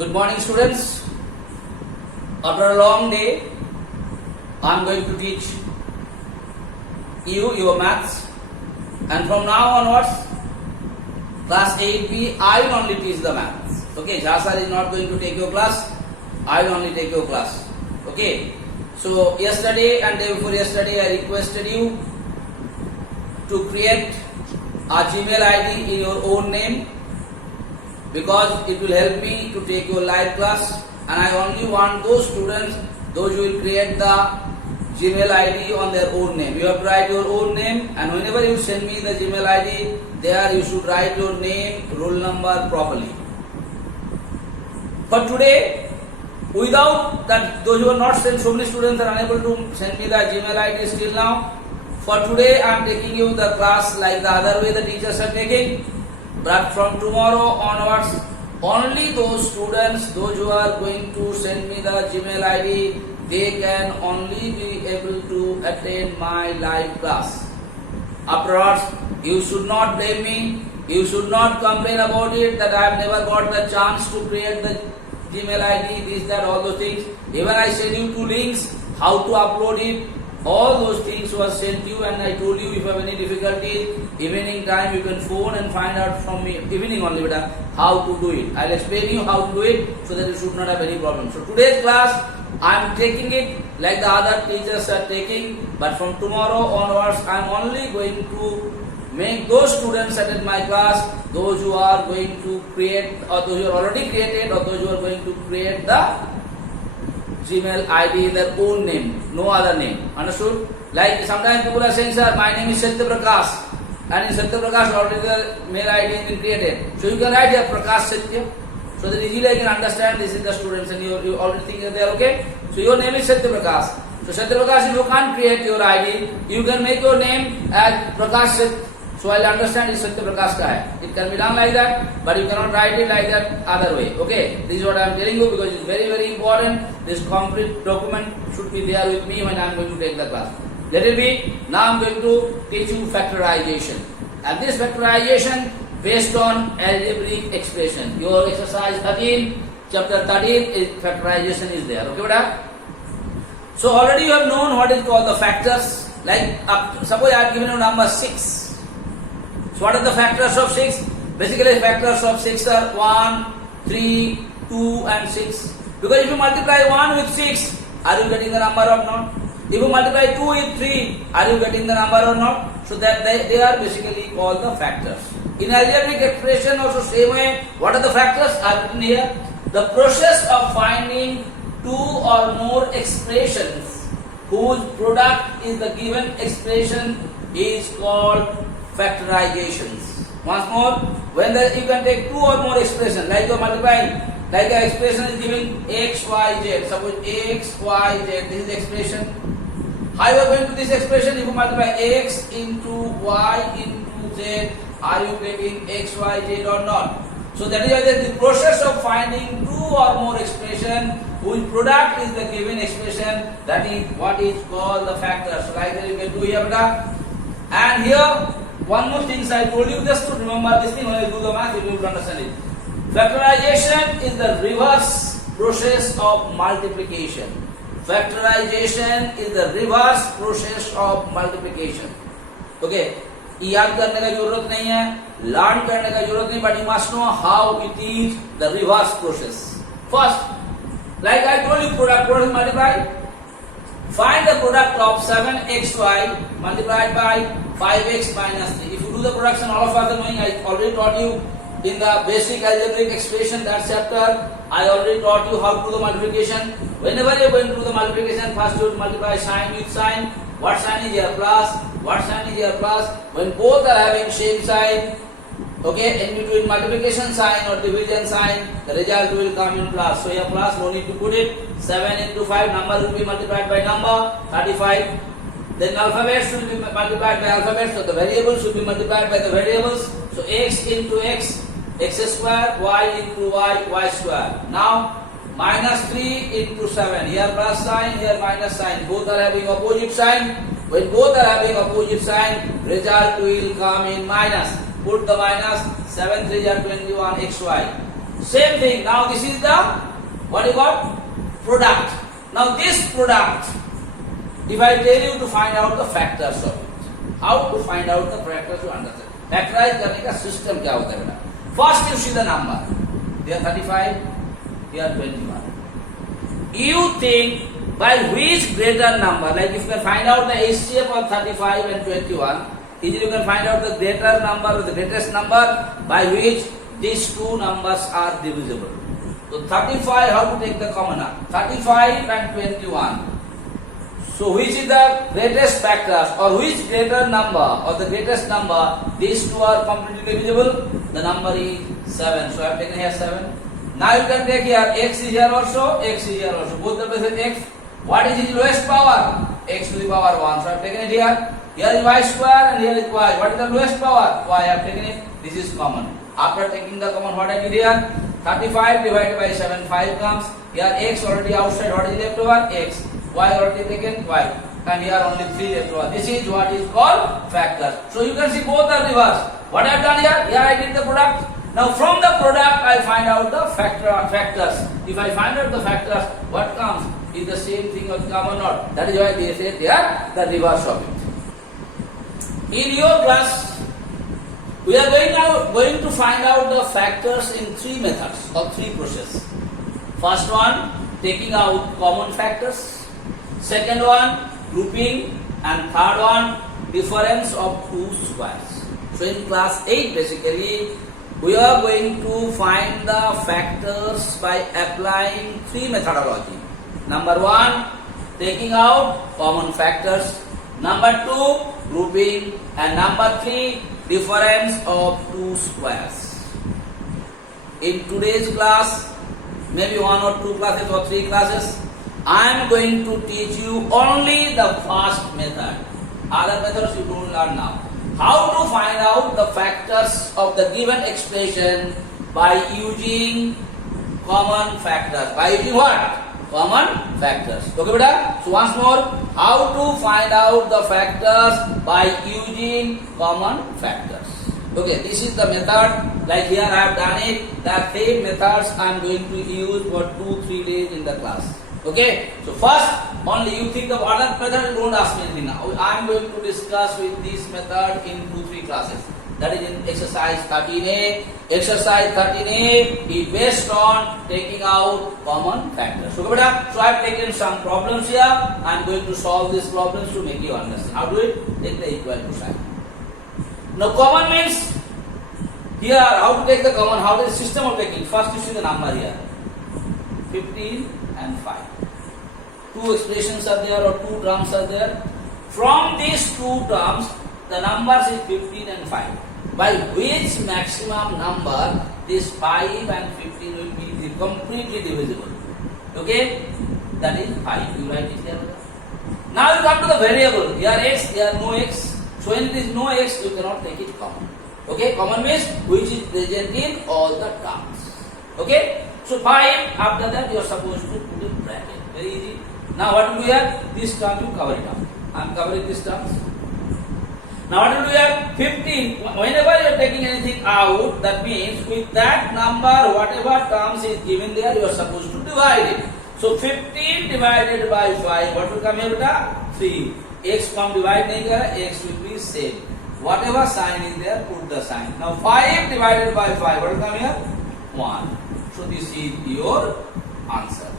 Good morning, students. After a long day, I am going to teach you your maths, and from now onwards, class 8B, I will only teach the maths. Okay, Jasa is not going to take your class. I will only take your class. Okay. So yesterday and day before yesterday, I requested you to create a Gmail ID in your own name, because it will help me to take your live class, and I only want those students, those who will create the Gmail ID on their own name. You have to write your own name, and whenever you send me the Gmail ID, there you should write your name, roll number properly. For today, without that, those who are not sent, so many students are unable to send me the Gmail ID still now. For today, I am taking you the class like the other way the teachers are taking. But from tomorrow onwards, only those students, those who are going to send me the Gmail ID, they can only be able to attend my live class. Afterwards, you should not blame me, you should not complain about it that I have never got the chance to create the Gmail ID, this, that, all those things. Even I send you 2 links, how to upload it. All those things were sent you, and I told you if you have any difficulties, evening time you can phone and find out from me, evening only, beta, how to do it. I'll explain you how to do it so that you should not have any problem. So today's class, I'm taking it like the other teachers are taking, but from tomorrow onwards, I'm only going to make those students attend my class, those who are going to create, or those who are already created, or those who are going to create the Gmail ID in their own name, no other name. Understood? Like sometimes people are saying, sir, my name is Satya Prakash, and in Satya Prakash already the mail ID has been created. So you can write here Prakash Satya, so that easily I can understand this is the students, and you already think that they are okay. So your name is Satya Prakash. So Satya Prakash, if you can't create your ID, you can make your name as Prakash Satya. So I'll understand it's Satya Prakash ka hai. It can be done like that, but you cannot write it like that other way. Okay, this is what I am telling you, because it's very, very important. This complete document should be there with me when I am going to take the class. Let it be. Now I am going to teach you factorization, and this factorization based on algebraic expression. Your exercise 13, chapter 13 is factorization is there. Okay, beta? So already you have known what is called the factors. Like suppose I have given you number 6. So what are the factors of 6? Basically factors of 6 are 1, 3, 2 and 6. Because if you multiply 1 with 6, are you getting the number or not? If you multiply 2 with 3, are you getting the number or not? So that they are basically called the factors. In algebraic expression also same way, what are the factors? I have written here. The process of finding 2 or more expressions whose product is the given expression is called factorizations. Once more, when you can take 2 or more expressions, like you are multiplying, like the expression is giving x, y, z. Suppose x, y, z, this is the expression. How you are going to this expression? If you multiply x into y into z, are you getting x, y, z or not? So that is the process of finding 2 or more expression whose product is the given expression, that is what is called the factors. So like that you can do here, beta. And here, one more thing I told you, just to remember this thing when you do the math, you will understand it. Factorization is the reverse process of multiplication. Factorization is the reverse process of multiplication. Okay, याद करने का जरूरत नहीं है, learn करने का जरूरत नहीं, but you must know how it is the reverse process. First, like I told you, product multiply. Find the product of 7xy multiplied by 5x minus 3. If you do the production, all of us are knowing, I already taught you in the basic algebraic expression, that chapter, I already taught you how to do the multiplication. Whenever you are going to do the multiplication, first you multiply sign with sign. What sign is here? Plus. What sign is here? Plus. When both are having same sign, okay, in between multiplication sign or division sign, the result will come in plus. So here plus, no need to put it. 7 into 5, number will be multiplied by number, 35. Then alphabets should be multiplied by alphabets, so the variables should be multiplied by the variables. So x into x, x square, y into y, y square. Now, minus 3 into 7. Here plus sign, here minus sign. Both are having opposite sign. When both are having opposite sign, result will come in minus. Put the minus, 7 3 are 21 xy. Same thing. Now this is the what you got? Product. Now this product, if I tell you to find out the factors of it, how to find out the factors you understand. Factorize करने का system क्या होता है बेटा? First you see the number. They are 35, they are 21. You think by which greater number, like if you can find out the HCF of 35 and 21, easily you can find out the greater number or the greatest number by which these two numbers are divisible. So 35, how to take the common number? 35 and 21. So which is the greatest factors or which greater number or the greatest number? These two are completely divisible. The number is 7. So I have taken here 7. Now you can take here x is here also, x is here also. Both the places x. What is its lowest power? X to the power 1. So I have taken it here. Here is y square and here is y. What is the lowest power? Y. I have taken it. This is common. After taking the common, what I did here? 35 divided by 7, 5 comes. Here x already outside. What is left over? X. Y already taken, y. And here only 3 left over. This is what is called factors. So you can see both are reversed. What I have done here? Here I did the product. Now from the product I find out the factors. If I find out the factors, what comes is the same thing or come or not. That is why they say they are the reverse of it. In your class, we are going to find out the factors in 3 methods or 3 processes. First one, taking out common factors. Second one, grouping, and third one, difference of two squares. So in class 8 basically, we are going to find the factors by applying 3 methodology. Number 1, taking out common factors. Number 2, grouping, and number 3, difference of two squares. In today's class, maybe 1 or 2 classes or 3 classes, I am going to teach you only the first method. Other methods you don't learn now. How to find out the factors of the given expression by using common factors. By using what? Common factors. Okay, beta? So once more, how to find out the factors by using common factors. Okay, this is the method. Like here I have done it. The same methods I am going to use for 2-3 days in the class. Okay, so first only you think of other method, don't ask me anything now. I am going to discuss with this method in 2-3 classes. That is in exercise 13a. Exercise 13a is based on taking out common factors. So I have taken some problems here. I am going to solve these problems to make you understand. How do it? Take the equal to sign. Now common means here how to take the common, how is the system of taking. First you see the number here. 15 and 5. 2 expressions are there or 2 terms are there. From these 2 terms, the numbers is 15 and 5. By which maximum number this 5 and 15 will be completely divisible. Okay? That is 5. You write it here. Now you come to the variable. Here x, here no x. So when there is no x, you cannot take it common. Okay? Common means which is present in all the terms. Okay? So 5, after that you are supposed to put in bracket. Very easy. Now what to do here? This term you cover it up. I am covering these terms. Now what to do here? 15. Whenever you are taking anything out, that means with that number, whatever terms is given there, you are supposed to divide it. So 15 divided by 5, what will come here beta? 3. X come divide nahi kara, x will be same. Whatever sign is there, put the sign. Now 5 divided by 5, what will come here? 1. So this is your answer.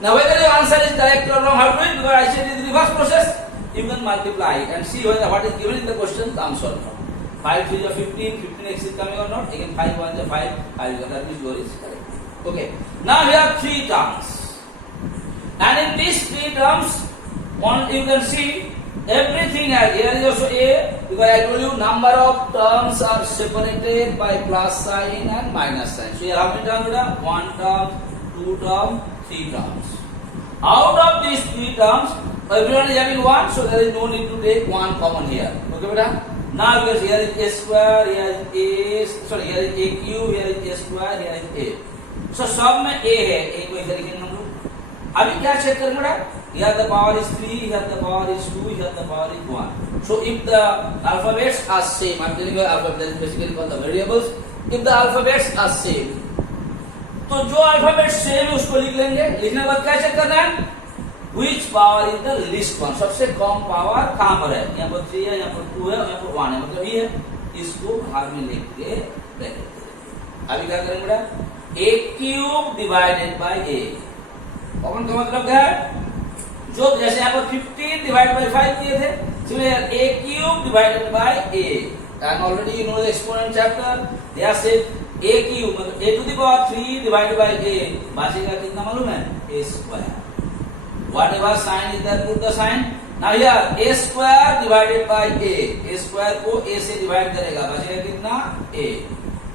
Now whether your answer is correct or wrong, how to do it? Because I said it is reverse process. You can multiply and see whether what is given in the question comes or not. 5 3 is 15, 15x is coming or not. Again 5 1 is 5, 5 is that means your is correct. Okay. Now we have 3 terms. And in these 3 terms, you can see everything as here is also A, because I told you number of terms are separated by plus sign and minus sign. So here how many terms we have? 1 term, 2 term, 3 terms. Out of these 3 terms, everyone is having 1, so there is no need to take 1 common here. Okay, beta? Now because here is a square, here is here is a cube, here is a square, here is a. So सब में a है, a को इधर लिखेंगे हम लोग. अभी क्या चेक करेंगे बेटा? Here the power is 3, here the power is 2, here the power is 1. So if the alphabets are same, I am telling you alphabet, that is basically called the variables. If the alphabets are same, तो जो alphabet same है उसको लिख लेंगे। लिखने के बाद क्या चेक करना है, which power is the least one, सबसे कम पावर कहां पर है, यहाँ पर 3 है, यहाँ पर 2 है, यहाँ पर 1 है, मतलब ये है। इसको बाहर में लिख के रखेंगे। अभी क्या करेंगे बेटा, a cube divided by a। Common का मतलब क्या है, जो जैसे यहाँ पर 15 डिवाइडेड बाय 5 दिए थे, similar a cube divided by a, and already you know the exponent chapter, they are said a cube मतलब a to the power 3 divided by a, बचेगा कितना मालूम है, a square. Whatever sign is there, put the sign. Now here a square divided by a square को a से divide करेगा, बचेगा कितना, a,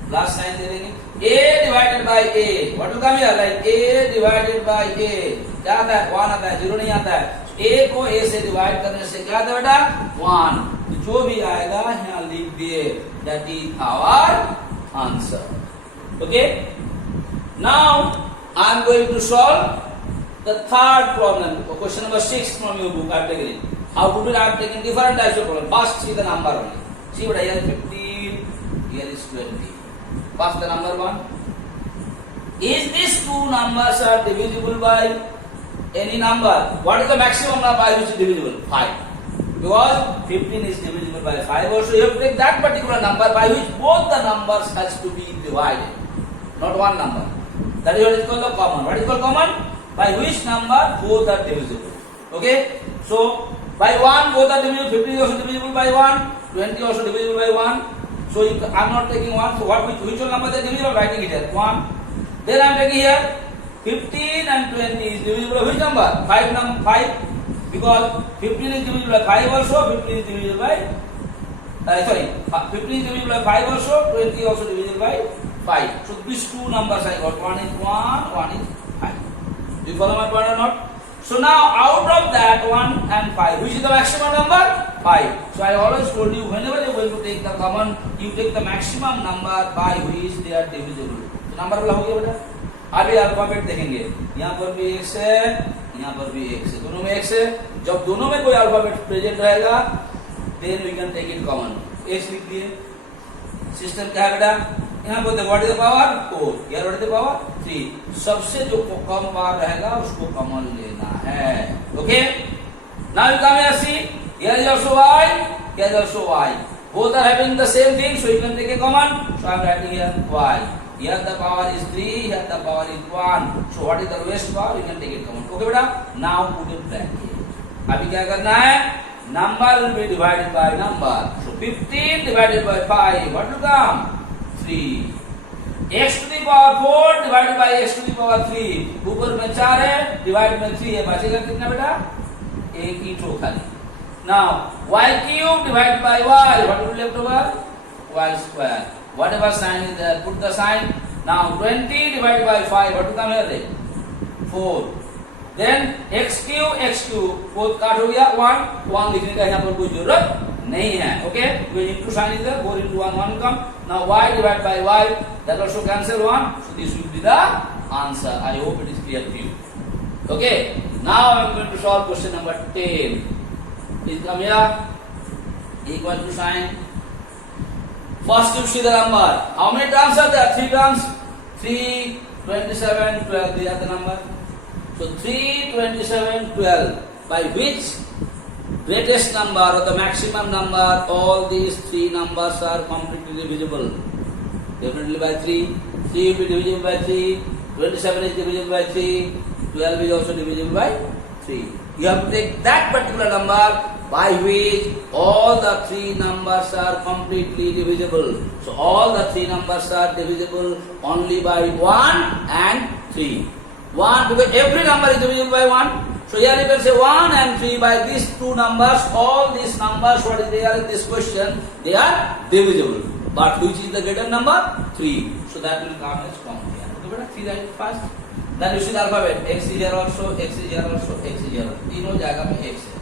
प्लस साइन दे देंगे। a divided by a, what will come here, like a divided by a, क्या आता है, 1 आता है, 0 नहीं आता है। a को a से डिवाइड करने से क्या आता है बेटा, 1, तो जो भी आएगा यहाँ लिख दिए, that is our answer। Okay, now I am going to solve the third problem, question number 6 from your book. I am taking it. How to do it? I am taking different types of problem. First, see the number only. See what here is 15, here is 20. First, the number 1. Is these two numbers are divisible by any number? What is the maximum number by which is divisible? 5. Because 15 is divisible by 5 also, you have to take that particular number by which both the numbers has to be divided, not one number. That is what is called the common. What is called common? By which number both are divisible. Okay, so by 1 both are divisible, 15 is also divisible by 1, 20 also divisible by 1. So I am not taking 1, so which one number they are divisible, writing it here, 1. Then I am taking here 15 and 20 is divisible by which number, 5, because 15 is divisible by 5 also, 15 is divisible by 15 is divisible by 5 also, 20 also divisible by 5. So these two numbers I got, one is 1, one is 5. Do you follow my point or not? So now out of that 1 and 5, which is the maximum number? 5. So I always told you, whenever you are going to take the common, you take the maximum number by which they are divisible. तो number वाला हो गया बेटा। अभी alphabet देखेंगे, यहाँ पर भी x है, यहाँ पर भी x है, दोनों में x है। जब दोनों में कोई अल्फाबेट प्रेजेंट रहेगा, then we can take it common. x लिख दिए। सिस्टम क्या है बेटा, यहाँ पर व्हाट इज द पावर 4, यार व्हाट इज द पावर 3, सबसे जो कम पावर रहेगा उसको कॉमन लेना है। Okay, now you come here, see here is also y, here is also y, both are having the same thing, so you can take a common. So I am writing here y, here the power is 3, here the power is 1, so what is the lowest power, you can take it common. Okay बेटा, now put in bracket। अभी क्या करना है, number will be divided by number, so 15 divided by 5, what will come, 3. x to the power 4 divided by x to the power 3, ऊपर में 4 है, divide में 3 है, बचेगा कितना बेटा, एक ही ठो खाली। Now y cube divided by y, what will be left over, y square, whatever sign is there, put the sign. Now 20 divided by 5, what will come here, 4. Then x cube, both काट हो गया, 1 लिखने का यहाँ पर कोई जरूरत नहीं है। Okay, into sign is there, 4 into 1 come. Now y divided by y, that also cancel 1, so this will be the answer. I hope it is clear to you. Okay, now I am going to solve question number 10. Please come here, equal to sign. First you see the number, how many terms are there, 3 terms, 3, 27, 12, these are the number. So 3, 27, 12, by which greatest number or the maximum number, all these 3 numbers are completely divisible. Definitely by 3. 3 will be divisible by 3. 27 is divisible by 3. 12 is also divisible by 3. You have to take that particular number by which all the 3 numbers are completely divisible. So all the 3 numbers are divisible only by 1 and 3. 1, because every number is divisible by 1. So here you can say 1 and 3, by these 2 numbers, all these numbers what is there in this question, they are divisible. But which is the greater number? 3. So that will come as common here. Okay, better see that first. Then you see the alphabet. X is here also, X is here also, X is here also. तीनों जगह में X है.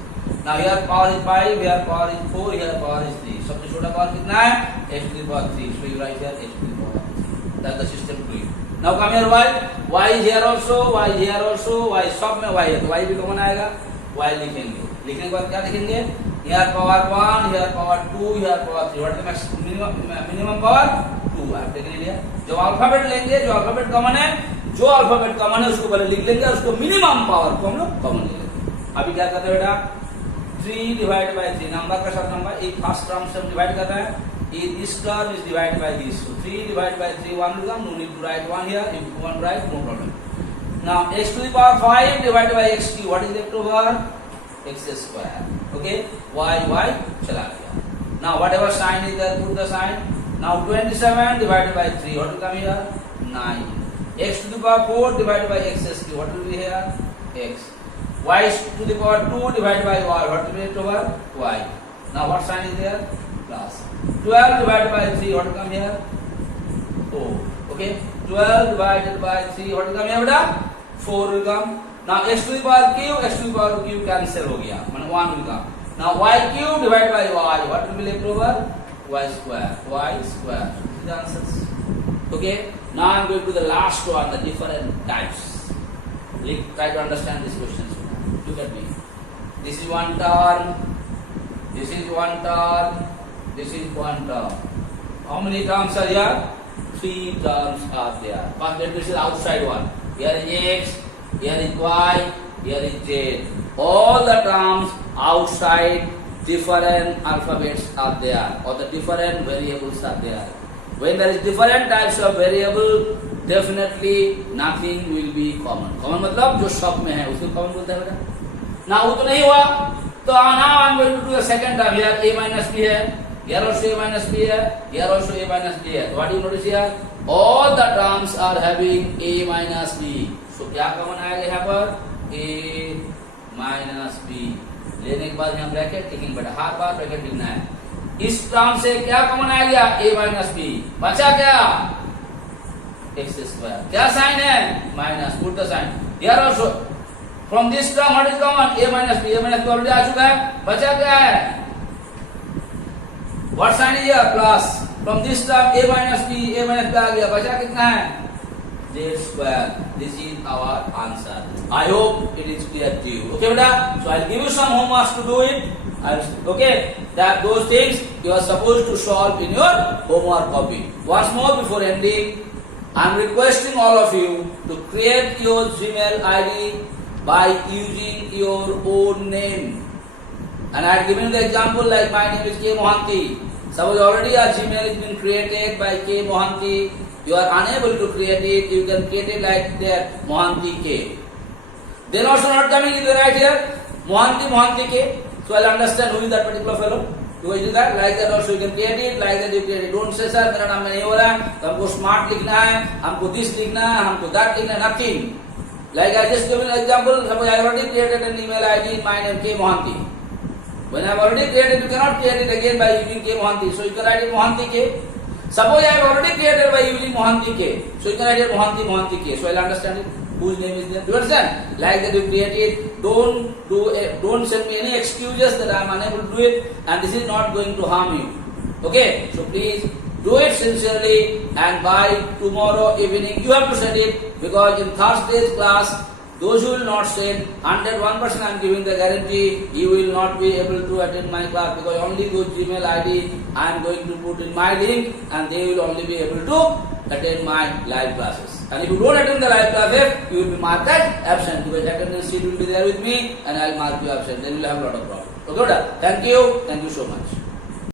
Now here power is 5, here power is 4, here power is 3. सबसे छोटा power कितना है? X to the power 3. So you write here X to the power 3. That's the system to it. Now come here y. Y is here also, y is here also, y सब में y है तो y भी common आएगा. Y लिखेंगे. लिखने के बाद क्या लिखेंगे? Here power 1, here power 2, here power 3. What is the minimum power? 2. I have taken it here. जो अल्फाबेट लेंगे, जो अल्फाबेट कॉमन है, जो अल्फाबेट कॉमन है उसको पहले लिख लेंगे और उसको मिनिमम पावर को हम लोग कॉमन ले लेंगे। अभी क्या करते हैं बेटा, 3 डिवाइड बाय 3 नंबर का सब नंबर एक फर्स्ट टर्म से हम डिवाइड करते हैं। This term is divided by this. So 3 divided by 3, 1 will come. No need to write 1 here. If you want to write, no problem. Now x to the power 5 divided by x cube. What is left over? X square. Okay. Y chala gaya. Now whatever sign is there, put the sign. Now 27 divided by 3. What will come here? 9. X to the power 4 divided by x cube. What will be here? X. Y to the power 2 divided by y. What will be left over? Y. Now what sign is there? Plus. 12 divided by 3, what will come here? 4. Okay. 12 divided by 3, what will come here beta? 4 will come. Now x to the power cube cancel हो गया, मतलब 1 will come. Now y cube divided by y, what will be left over? Y square. Y square. These are the answers. Okay. Now I am going to the last one, the different types. Try to understand these questions. Look at me. This is one term. This is one term. This is one term. How many terms are here? 3 terms are there. First, this is outside one. Here is x, here is y, here is z. All the terms outside different alphabets are there, or the different variables are there. When there is different types of variable, definitely nothing will be common. Common मतलब जो सब में है उसको common बोलते हैं बेटा. ना वो तो नहीं हुआ. तो now I am going to do the second term. Here a minus b है. Here also a minus b है. Here also a minus b है. What do you notice here? All the terms are having a minus b. So क्या common आएगा यहाँ पर? a minus b. लेने के बाद यहाँ ब्रैकेट लिखेंगे बेटा. हर बार ब्रैकेट लिखना है. इस टर्म से क्या कॉमन आ गया? a minus b. बचा क्या? x square. क्या साइन है? Minus. Put the sign. Here also from this term what is common? a minus b. a minus b already आ चुका है. बचा क्या है? What sign is here? Plus. From this term a minus b आ गया. बचा कितना है? z square. This is our answer. I hope it is clear to you. Okay बेटा? So I'll give you some homework to do it. Okay? That those things you are supposed to solve in your homework copy. Once more before ending, I'm requesting all of you to create your Gmail ID by using your own name. And I had given you the example like my name is K. Mohanty. Suppose already a Gmail has been created by K. Mohanty. You are unable to create it. You can create it like that Mohanty K. Then also not coming in the right here Mohanty K. So I'll understand who is that particular fellow. You will do that like that also you can create it like that you create it. Don't say sir मेरा नाम नहीं हो रहा है. हमको smart लिखना है. हमको this लिखना है. हमको that लिखना है. Nothing. Like I just give you an example. Suppose I already created an email ID. My name K. Mohanty. When I have already created, you cannot create it again by using K. Mohanty. So you can write it Mohanty K. Suppose I have already created by using Mohanty K. So you can write it Mohanty K. So I'll understand it. Whose name is there? Do you understand? Like that you create it. Don't send me any excuses that I am unable to do it, and this is not going to harm you. Okay? So please do it sincerely, and by tomorrow evening you have to send it, because in Thursday's class, those who will not send, 101% I am giving the guarantee, you will not be able to attend my class, because only those Gmail ID I am going to put in my link, and they will only be able to attend my live classes. And if you don't attend the live classes, you will be marked as absent, because attendance sheet will be there with me, and I will mark you absent. Then you will have a lot of problems. Okay, thank you so much.